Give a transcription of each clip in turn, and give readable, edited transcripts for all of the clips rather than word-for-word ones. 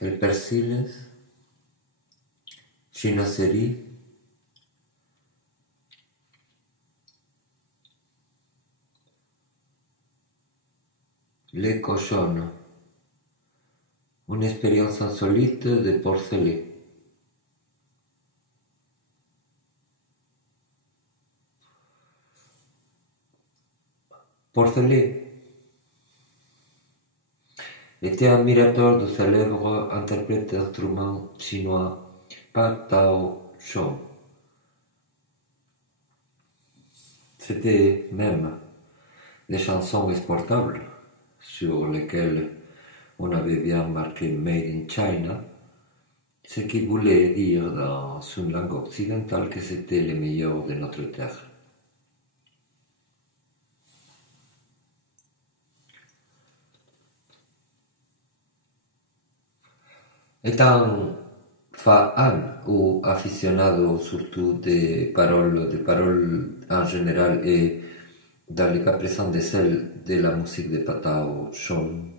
el persiles, chinoiserie, les cochons, une expérience insolite de porcelet. Porcelet était admirateur du célèbre interprète d'instruments chinois Pa Tao Chong. C'était même des chansons exportables sur lesquelles on avait bien marqué Made in China, ce qui voulait dire dans une langue occidentale que c'était les meilleurs de notre terre. Étant fan ou aficionado surtout des paroles en général et dans le cas présent de celle de la musique de Patao Chong,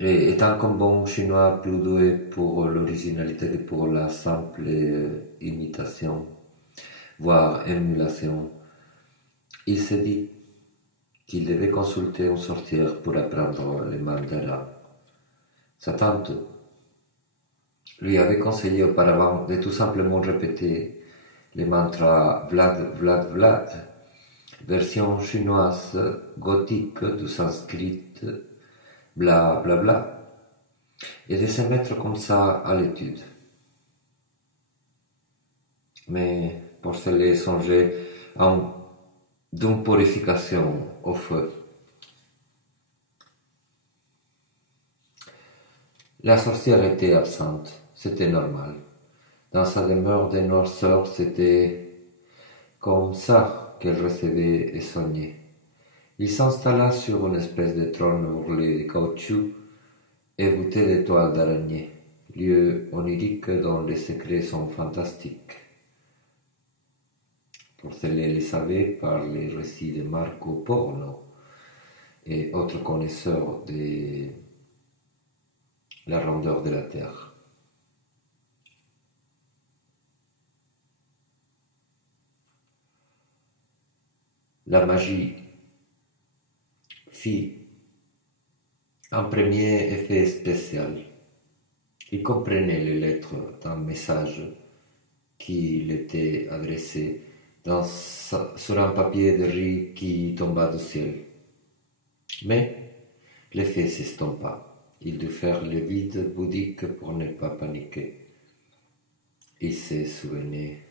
et étant comme bon chinois plus doué pour l'originalité que pour la simple imitation, voire émulation, il s'est dit qu'il devait consulter une sorcière pour apprendre le mandarin. Sa tante lui avait conseillé auparavant de tout simplement répéter le mantra Vlad Vlad Vlad, version chinoise gothique du sanskrit bla bla bla, et de se mettre comme ça à l'étude. Mais pour cela songer d'une purification au feu. La sorcière était absente, c'était normal. Dans sa demeure de noirceur, c'était comme ça qu'elle recevait et soignait. Il s'installa sur une espèce de trône ourlé de caoutchouc et voûté d'étoiles d'araignée, lieu onirique dont les secrets sont fantastiques. Porcelet le savait par les récits de Marco Polo et autres connaisseurs de la rondeur de la terre. La magie fit un premier effet spécial. Il comprenait les lettres d'un message qui l'était adressé sur un papier de riz qui tomba du ciel. Mais l'effet s'estompa. Il dut faire le vide bouddhique pour ne pas paniquer. Il se souvenait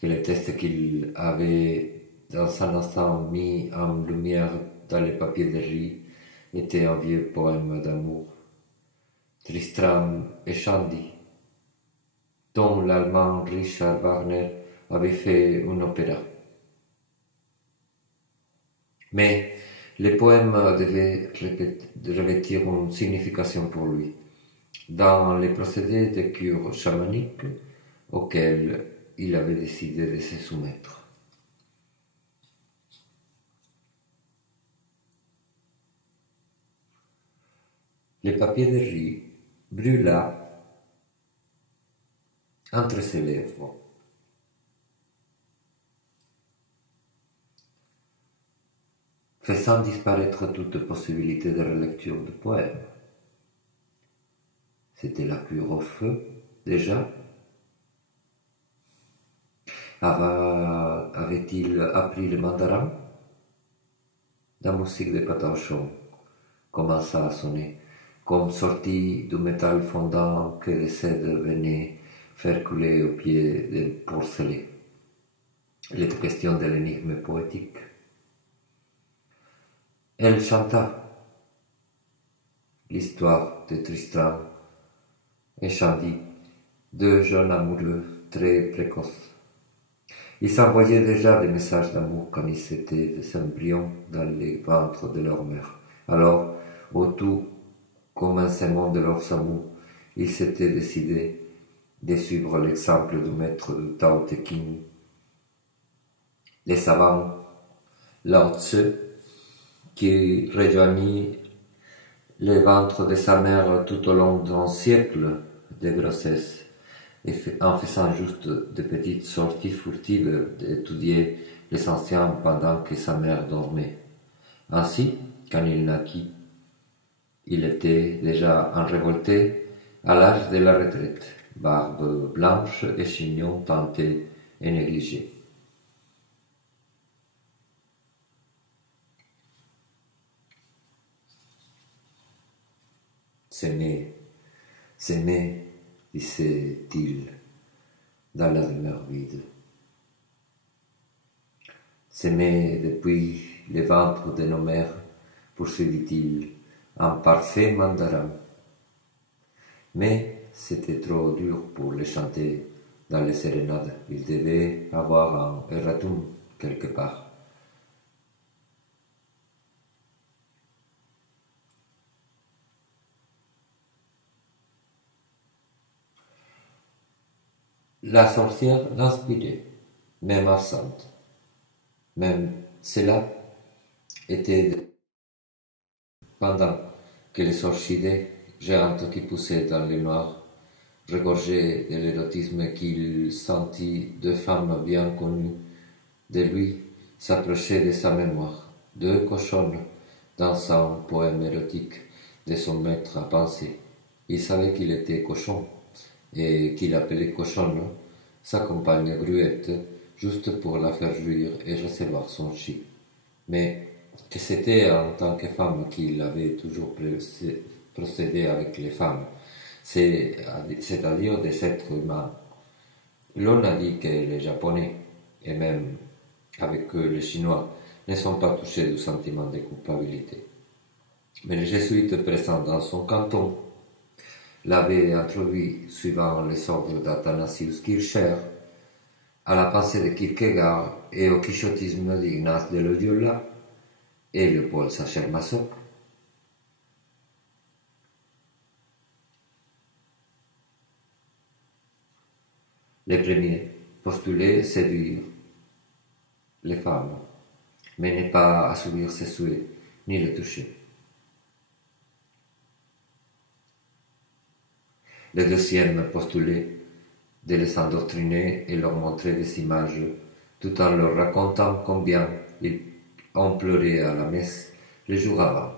que le texte qu'il avait dans un instant mis en lumière dans le papier de riz était un vieux poème d'amour, Tristram et Shandy, dont l'allemand Richard Wagner avait fait un opéra. Mais le poème devait revêtir une signification pour lui, dans les procédés de cure chamanique auxquels il avait décidé de se soumettre. Le papier de riz brûla entre ses lèvres. Faisant disparaître toute possibilité de relecture du poème. C'était la cure au feu, déjà. Avait-il appris le mandarin? La musique de Patao Chong commença à sonner, comme sortie du métal fondant que les cèdres venaient faire couler au pied du porcelet. Il était question de l'énigme poétique. Elle chanta l'histoire de Tristram et Shandy, deux jeunes amoureux très précoces. Ils s'envoyaient déjà des messages d'amour quand ils étaient des embryons dans les ventres de leur mère. Alors, au tout commencement de leurs amours, ils s'étaient décidés de suivre l'exemple du maître du Tao Te Ching, les savants Lao Tzu, qui rejoignit le ventre de sa mère tout au long d'un siècle de grossesse, et en faisant juste de petites sorties furtives d'étudier les anciens pendant que sa mère dormait. Ainsi, quand il naquit, il était déjà en révolté à l'âge de la retraite, barbe blanche et chignon tenté et négligé. S'aimer, s'aimer, disait-il dans la demeure vide. S'aimer depuis les ventres de nos mères, poursuivit-il en parfait mandarin. Mais c'était trop dur pour les chanter dans les sérénades. Il devait avoir un erratum quelque part. La sorcière l'inspirait, même absente. Même cela était pendant que les orchidées géantes qui poussaient dans le noir, regorgeaient de l'érotisme qu'il sentit, deux femmes bien connues de lui s'approchaient de sa mémoire, deux cochonnes dans un poème érotique de son maître à penser. Il savait qu'il était cochon et qu'il appelait cochonne sa compagne Gruette juste pour la faire jouir et recevoir son chi. Mais que c'était en tant que femme qu'il avait toujours procédé avec les femmes, c'est-à-dire des êtres humains. L'on a dit que les Japonais, et même avec eux les Chinois, ne sont pas touchés du sentiment de culpabilité. Mais les jésuites présents dans son canton l'avaient introduit, suivant les ordres d'Athanasius Kircher, à la pensée de Kierkegaard et au quichotisme d'Ignace de Loyola et le Paul Sacher-Masoch. Les premiers postulaient séduire les femmes, mais ne pas assouvir ses souhaits, ni les toucher. Les deuxièmes postulaient de les endoctriner et leur montrer des images, tout en leur racontant combien ils ont pleuré à la messe le jour avant.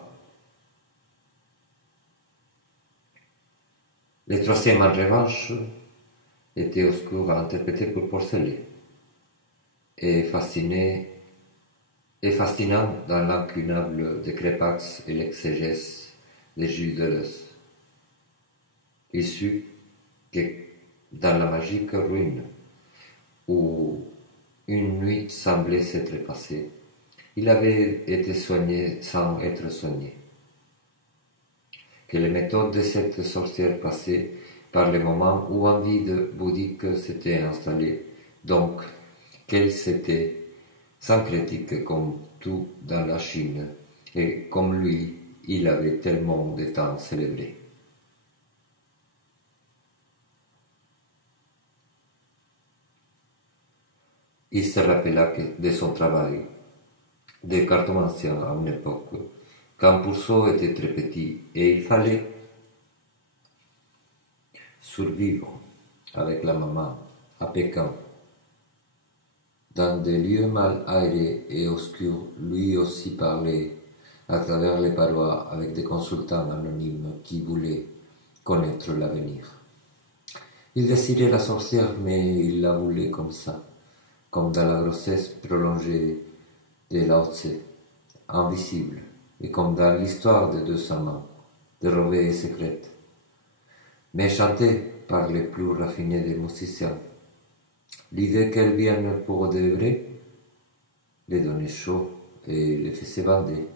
Le troisième, en revanche, était obscur à interpréter pour Porcelet, et fascinant dans l'incunable de Crépax et l'exégèse de Jules Deleuze. Il sut que dans la magique ruine où une nuit semblait s'être passée, il avait été soigné sans être soigné, que les méthodes de cette sorcière passaient par les moments où un vide bouddhique s'était installé, donc qu'elle s'était sans critique comme tout dans la Chine, et comme lui, il avait tellement de temps célébré. Il se rappela de son travail de cartomancien à une époque, quand Pourceau était très petit, et il fallait survivre avec la maman à Pékin, dans des lieux mal aérés et obscurs. Lui aussi parlait à travers les parois avec des consultants anonymes qui voulaient connaître l'avenir. Il désirait la sorcière, mais il la voulait comme ça, comme dans la grossesse prolongée de Lao Tse, invisible, et comme dans l'histoire des deux amants, dérobée et secrète, mais chantée par les plus raffinés des musiciens. L'idée qu'elle vienne pour de vrai les donnait chaud et les faisait bander.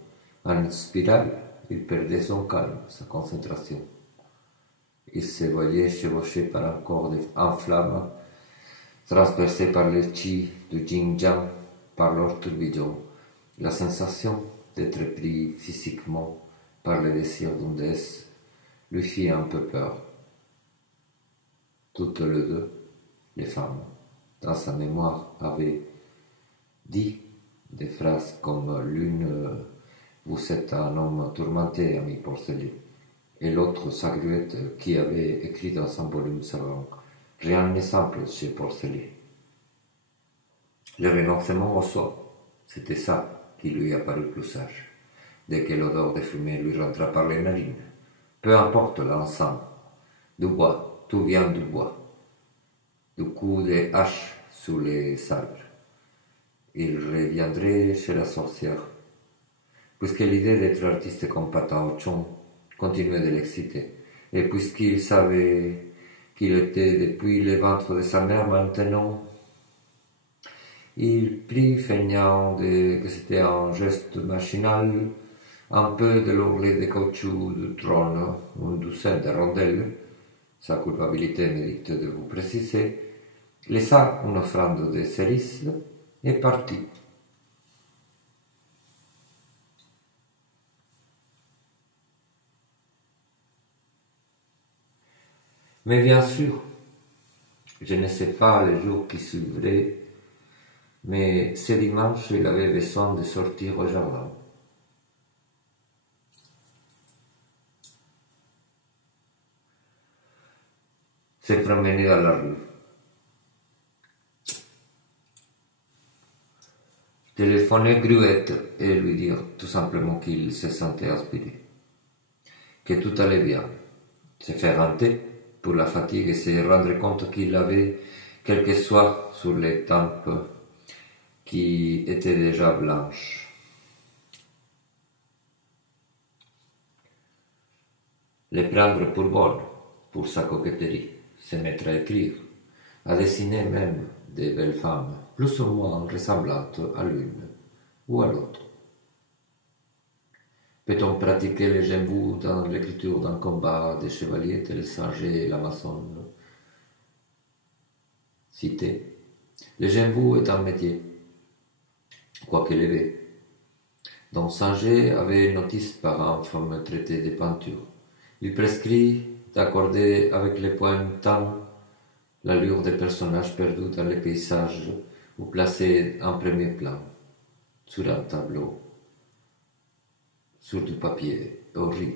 En spirale, il perdait son calme, sa concentration. Il se voyait chevauché par un corps en flammes, transpercé par le chi du Jing-Jiang, par leur tourbillon. La sensation d'être pris physiquement par le désir d'une déesse lui fit un peu peur. Toutes les deux, les femmes, dans sa mémoire, avaient dit des phrases comme l'une Vous êtes un homme tourmenté, ami Porceli. Et l'autre Sagruette qui avait écrit dans son volume savant. Rien n'est simple chez Porceli. Le renoncement au soi, c'était ça qui lui apparut plus sage. Dès que l'odeur de fumée lui rentra par les narines. Peu importe l'encens, du bois, tout vient du bois, du coup des haches sous les arbres. Il reviendrait chez la sorcière, puisque l'idée d'être artiste combattant au chon continuait de l'exciter, et puisqu'il savait qu'il était depuis le ventre de sa mère maintenant, il prit feignant que c'était un geste machinal, un peu de l'ourlet de caoutchouc du trône, une douzaine de rondelles, sa culpabilité me dicte de vous préciser, laissa une offrande de cerises et partit. Mais bien sûr, je ne sais pas le jour qui suivrait, mais ce dimanche, il avait besoin de sortir au jardin. Se promener dans la rue. Téléphoner Gruette et lui dire tout simplement qu'il se sentait aspiré, que tout allait bien, se faire un thé pour la fatigue et se rendre compte qu'il avait quelque soie sur les tempes qui étaient déjà blanches. Les prendre pour bonne, pour sa coquetterie, se mettre à écrire, à dessiner même des belles femmes, plus ou moins ressemblantes à l'une ou à l'autre. Peut-on pratiquer le Genvu dans l'écriture d'un combat des chevaliers tels Singer et l'Amazone cité? Le Genvu est un métier, quoique élevé, dont Singer avait une notice par un fameux traité de peinture. Il prescrit d'accorder avec les pointants l'allure des personnages perdus dans les paysages ou placés en premier plan, sur un tableau, sur du papier, au riz.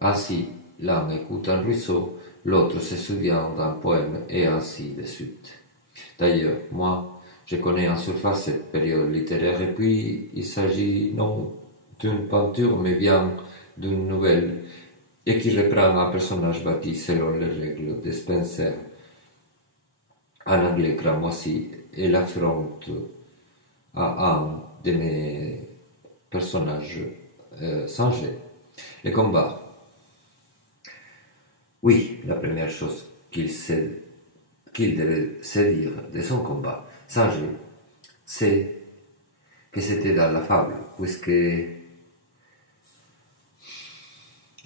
Ainsi, l'un écoute un ruisseau, l'autre se souvient d'un poème, et ainsi de suite. D'ailleurs, moi, je connais en surface cette période littéraire, et puis il s'agit non d'une peinture, mais bien d'une nouvelle, et qui reprend un personnage bâti selon les règles de Spencer, en anglais cramoisi, et l'affronte à un de mes personnages Singer. Les combats. Oui, la première chose qu'il devait se dire de son combat, Singer, c'est que c'était dans la fable, puisque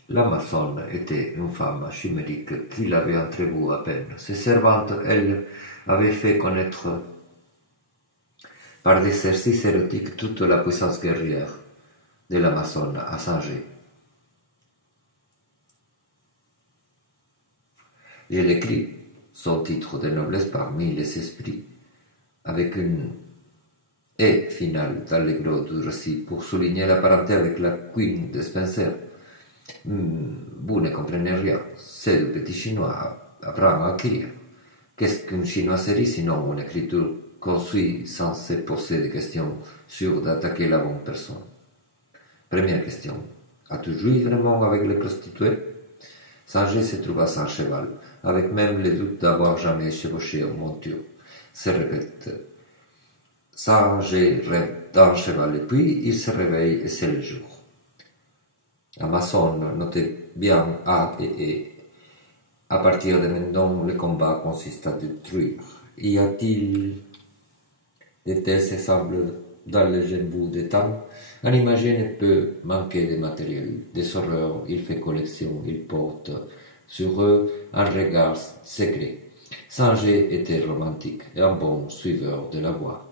l'Amazone était une femme chimérique qu'il avait entrevue à peine. Ses servantes, elles, avaient fait connaître par des exercices érotiques toute la puissance guerrière de l'Amazone à Singer. Je l'écris, son titre de noblesse parmi les esprits, avec une et finale dans le gros du récit pour souligner la parenté avec la Queen de Spencer. Vous ne comprenez rien, c'est le petit chinois, apprend à écrire. Qu'est-ce qu'une chinoiserie sinon une écriture construite sans se poser de questions sûres d'attaquer la bonne personne? Première question, as-tu joui vraiment avec les prostituées? Singer se trouva sans cheval, avec même le doute d'avoir jamais chevauché en monture. Se répète. Singer rêve d'un cheval et puis il se réveille et c'est le jour. Amazone notait bien A et E. À partir de maintenant, le combat consiste à détruire. Y a-t-il de tels ensembles dans le Genvu des temps? Un imagé ne peut manquer de matériel. Des horreurs, il fait collection, il porte sur eux un regard secret. Singer était romantique et un bon suiveur de la voie.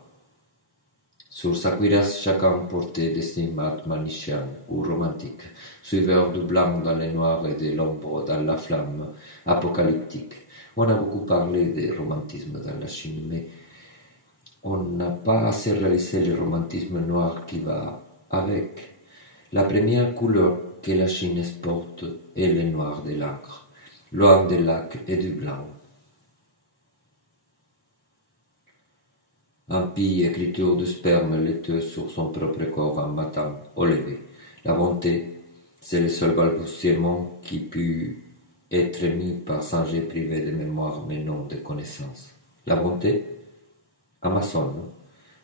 Sur sa cuirasse, chacun portait des stigmates manichéens ou romantiques, suiveurs du blanc dans le noir et de l'ombre dans la flamme apocalyptique. On a beaucoup parlé de romantisme dans la Chine, mais on n'a pas assez réalisé le romantisme noir qui va avec. La première couleur que la Chine exporte est le noir de l'encre, loin des lacs et du blanc. Impie écriture de sperme laiteux sur son propre corps un matin au lever. La bonté, c'est le seul balbutiement qui put être émis par Sanger privé de mémoire mais non de connaissance. La bonté, Amazone,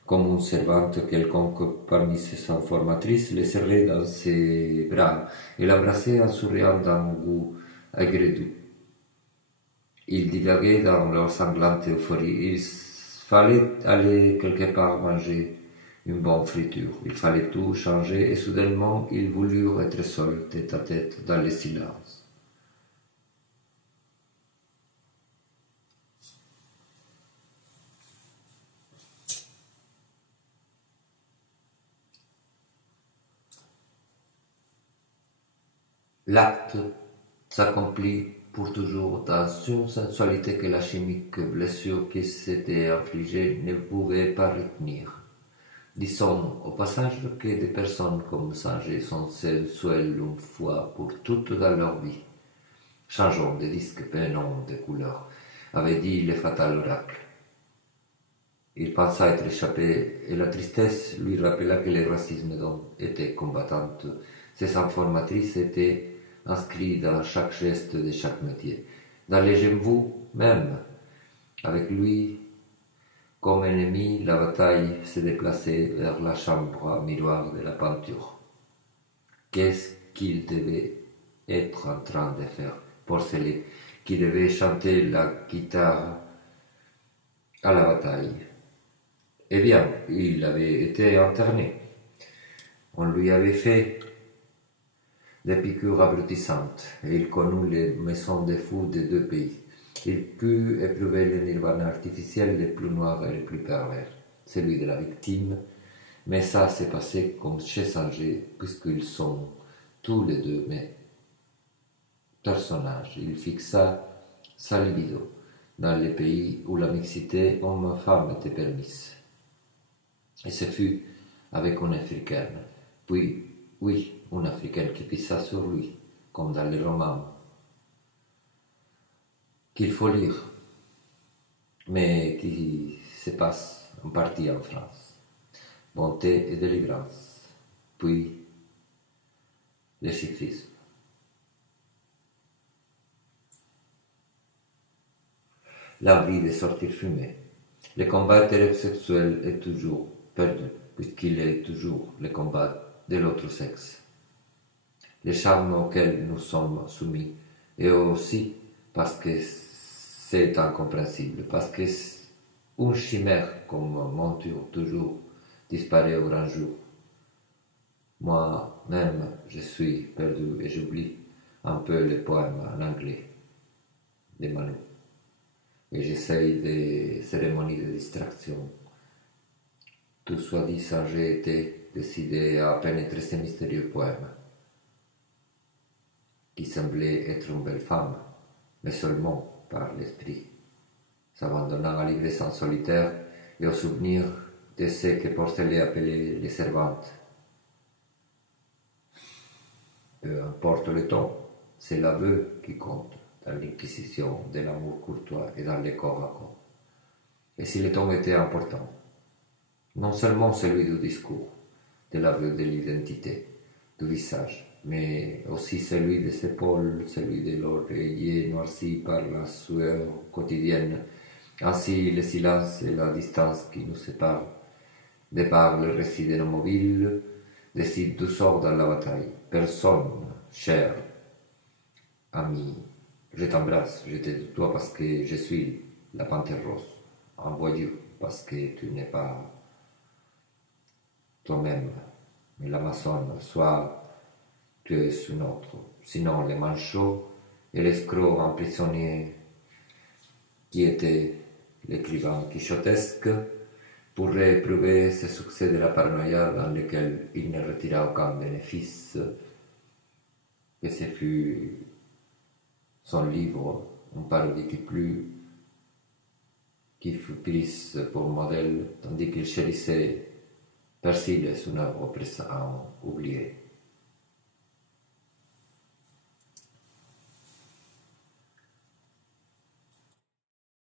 comme une servante quelconque parmi ses informatrices, le serrait dans ses bras et l'embrassait en souriant d'un goût agrédoux. Ils divaguaient dans leur sanglante euphorie. Il fallait aller quelque part manger une bonne friture. Il fallait tout changer et soudainement ils voulurent être seuls, tête à tête, dans le silence. L'acte s'accomplit pour toujours dans une sensualité que la chimique blessure qui s'était infligée ne pouvait pas retenir. Disons au passage que des personnes comme Sanger sont sensuelles une fois pour toutes dans leur vie. Changeons de disque, peinons de couleur, avait dit le fatal oracle. Il pensa être échappé et la tristesse lui rappela que le racisme dont était combattante ses informatrices étaient inscrits dans chaque geste de chaque métier. Dans les j'aime vous même, avec lui comme ennemi, la bataille se déplaçait vers la chambre à miroir de la peinture. Qu'est-ce qu'il devait être en train de faire, Porcelet, qui devait chanter la guitare à la bataille? Eh bien, il avait été interné. On lui avait fait des piqûres abrutissantes, et il connut les maisons de fous des deux pays. Il put éprouver le nirvana artificiel le plus noir et le plus pervers, celui de la victime, mais ça s'est passé comme chez Sanger, puisqu'ils sont tous les deux mais personnages. Il fixa sa libido dans les pays où la mixité homme-femme était permise. Et ce fut avec une africaine, puis, oui, une africaine qui pissa sur lui, comme dans les romans, qu'il faut lire, mais qui se passe en partie en France. Bonté et délivrance, puis le chiffrisme. L'envie de sortir fumer. Le combat hétérosexuel est toujours perdu, puisqu'il est toujours le combat de l'autre sexe. Le charme auquel nous sommes soumis est aussi parce que c'est incompréhensible, parce que une chimère comme monture toujours disparaît au grand jour. Moi-même, je suis perdu et j'oublie un peu les poèmes en anglais de Manu. Et j'essaye des cérémonies de distraction. Tout soit dit, j'ai été décidé à pénétrer ces mystérieux poèmes, qui semblaient être une belle femme, mais seulement par l'esprit, s'abandonnant à l'ivresse en solitaire et au souvenir de ce que Porcelet appelait les servantes. Peu importe le ton, c'est l'aveu qui compte dans l'inquisition de l'amour courtois et dans les corps à corps. Et si le ton était important, non seulement celui du discours, de l'aveu de l'identité, du visage, mais aussi celui des épaules, celui de l'oreiller noirci par la sueur quotidienne, ainsi le silence et la distance qui nous séparent, de par le récit de nos mobiles, décident d'où sort dans la bataille. Personne, cher ami, je t'embrasse, je te tutoie parce que je suis la panthère rose, un voyou parce que tu n'es pas toi-même, mais l'Amazone, soit tu es un autre, sinon le manchot et l'escroc emprisonné qui était l'écrivain quixotesque pourrait éprouver ce succès de la paranoïa dans lequel il ne retira aucun bénéfice, que ce fut son livre, une parodie qui fut prise pour modèle, tandis qu'il chérissait Persiles, son œuvre pressant oubliée.